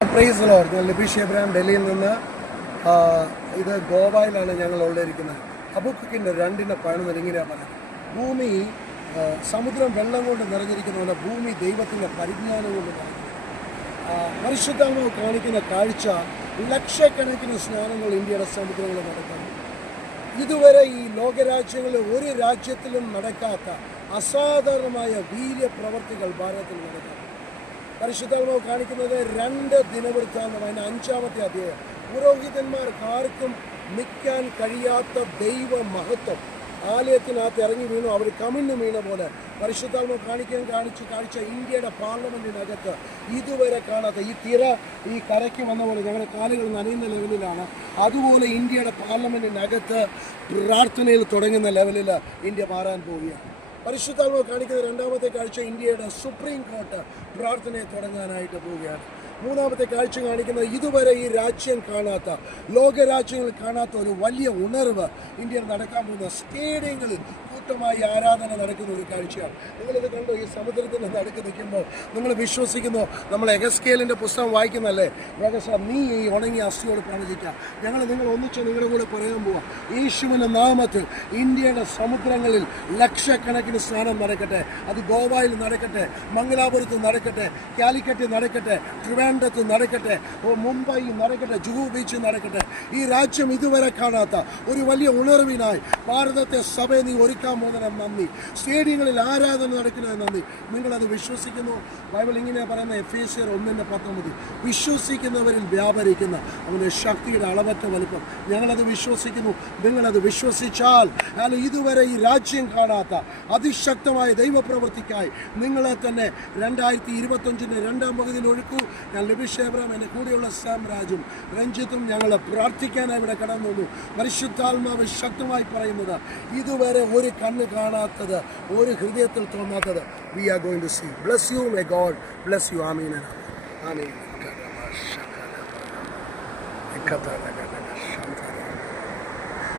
Praise Lord. ഞാൻ Libeesh Abraham, ഡൽഹിയിൽ നിന്ന്. ഇത് ഗോവയിലാണ് ഞങ്ങൾ ഉള്ളിരിക്കുന്നത്. ഹബക്കൂക്കിൻ്റെ 2:11 ഇങ്ങനെയാണ് പറയുന്നത്: ഭൂമി സമുദ്രം വെള്ളം കൊണ്ട് നിറഞ്ഞിരിക്കുന്നതുകൊണ്ട് ഭൂമി ദൈവത്തിൻ്റെ പരിജ്ഞാനം കൊണ്ട് നിറഞ്ഞിരിക്കുന്നു. പരിശുദ്ധാത്മാവ് കാണിക്കുന്ന കാഴ്ച ലക്ഷക്കണക്കിന് സ്നാനങ്ങൾ ഇന്ത്യയുടെ സമുദ്രങ്ങളിൽ നടക്കുന്നു. ഇതുവരെ ഈ ലോകരാജ്യങ്ങളിൽ ഒരു രാജ്യത്തിലും നടക്കാത്ത അസാധാരണമായ വീര്യപ്രവർത്തികൾ ഭാരതത്തിൽ നടക്കുന്നു. പരിശുദ്ധാത്മാവ് കാണിക്കുന്നത് 2 ദിനവൃത്താന്തം, അതിന് 5-ാമത്തെ അധ്യായം. പുരോഹിതന്മാർക്ക് ആർക്കും നിൽക്കാൻ കഴിയാത്ത ദൈവ മഹത്വം ആലയത്തിനകത്ത് ഇറങ്ങി വീണു. അവർ കമിഴ്ന്നു വീണ പോലെ പരിശുദ്ധാത്മാവ് കാണിച്ച ഇന്ത്യയുടെ പാർലമെൻറ്റിനകത്ത് ഇതുവരെ കാണാത്ത ഈ തിര ഈ കരയ്ക്ക് വന്ന പോലെ ഞങ്ങളുടെ കാലുകൾ നനയുന്ന ലെവലിലാണ്. അതുപോലെ ഇന്ത്യയുടെ പാർലമെൻറ്റിനകത്ത് പ്രാർത്ഥനയിൽ തുടങ്ങുന്ന ലെവലിൽ ഇന്ത്യ മാറാൻ പോവുകയാണ്. പരിശുദ്ധാത്മാവ് കാണിക്കുന്ന 2-ാമത്തെ കാഴ്ച ഇന്ത്യയുടെ സുപ്രീം കോർട്ട് പ്രാർത്ഥനയെ തുടങ്ങാനായിട്ട് പോവുകയാണ്. 3-ാമത്തെ കാഴ്ച കാണിക്കുന്നത് ഇതുവരെ ഈ രാജ്യം കാണാത്ത, ലോകരാജ്യങ്ങളിൽ കാണാത്ത ഒരു വലിയ ഉണർവ് ഇന്ത്യയിൽ നടക്കാൻ പോകുന്ന സ്റ്റേഡിയങ്ങളിൽ കൂട്ടമായി ആരാധന നടക്കുന്ന ഒരു കാഴ്ചയാണ്. നിങ്ങളിത് കണ്ടോ? ഈ സമുദ്രത്തിൻ്റെ നടുക്ക് നിൽക്കുമ്പോൾ നിങ്ങൾ വിശ്വസിക്കുന്നു. നമ്മൾ എഗസ്കേലിൻ്റെ പുസ്തകം വായിക്കുന്നല്ലേ, നീ ഈ ഉണങ്ങിയ അസ്ഥിയോട് പ്രവചിക്കുക. നിങ്ങൾ ഒന്നിച്ച് നിങ്ങളുടെ കൂടെ പറയാൻ പോവാം: യേശുവിൻ്റെ നാമത്തിൽ ഇന്ത്യയുടെ സമുദ്രങ്ങളിൽ ലക്ഷക്കണക്കിന് സ്നാനം നടക്കട്ടെ. അത് ഗോവയിൽ നടക്കട്ടെ, മംഗലാപുരത്ത് നടക്കട്ടെ, കാലിക്കറ്റ് നടക്കട്ടെ, ട്രിവാൻഡ്രത്ത് നടക്കട്ടെ, മുംബൈ നടക്കട്ടെ, ജുഹു ബീച്ച് നടക്കട്ടെ. ഈ രാജ്യം ഇതുവരെ കാണാത്ത ഒരു വലിയ ഉണർവിനായി ഭാരതത്തെ സഭയെ നീ ഒരുക്കാൻ പോകുന്നതിന് നന്ദി. സ്റ്റേഡിയങ്ങളിൽ ആരാധന നടക്കുന്നതിന് നന്ദി. നിങ്ങളത് വിശ്വസിക്കുന്നു. ബൈബിൾ ഇങ്ങനെ പറയുന്ന എഫേസ്യർ 1:19: വിശ്വസിക്കുന്നവരിൽ വ്യാപരിക്കുന്ന അവൻ്റെ ശക്തിയുടെ അളവറ്റ വലിപ്പം. ഞങ്ങളത് വിശ്വസിക്കുന്നു. നിങ്ങളത് വിശ്വസിച്ചാൽ ഇതുവരെ ഈ രാജ്യം കാണാത്ത അതിശക്തമായ ദൈവപ്രവൃത്തിക്കായി നിങ്ങളെ തന്നെ 2025 2-ാം പകുതിയിൽ ഒഴുക്കൂ. ഞാൻ ലിബീഷ് എബ്രഹാം, എൻ്റെ കൂടെയുള്ള സാം രാജും രഞ്ജിത്തും ഞങ്ങൾ പ്രാർത്ഥിക്കാനായി ഇവിടെ കടന്നു വന്നു. പരിശുദ്ധാത്മാവ് ശക്തമായി പറയുന്നത് ഇതുവരെ ഒരു കണ്ണ് കാണാത്തത്, ഒരു ഹൃദയത്തിൽ തോന്നാത്തത് we are going to see. Bless you. May God bless you. Amen and amen. Amen.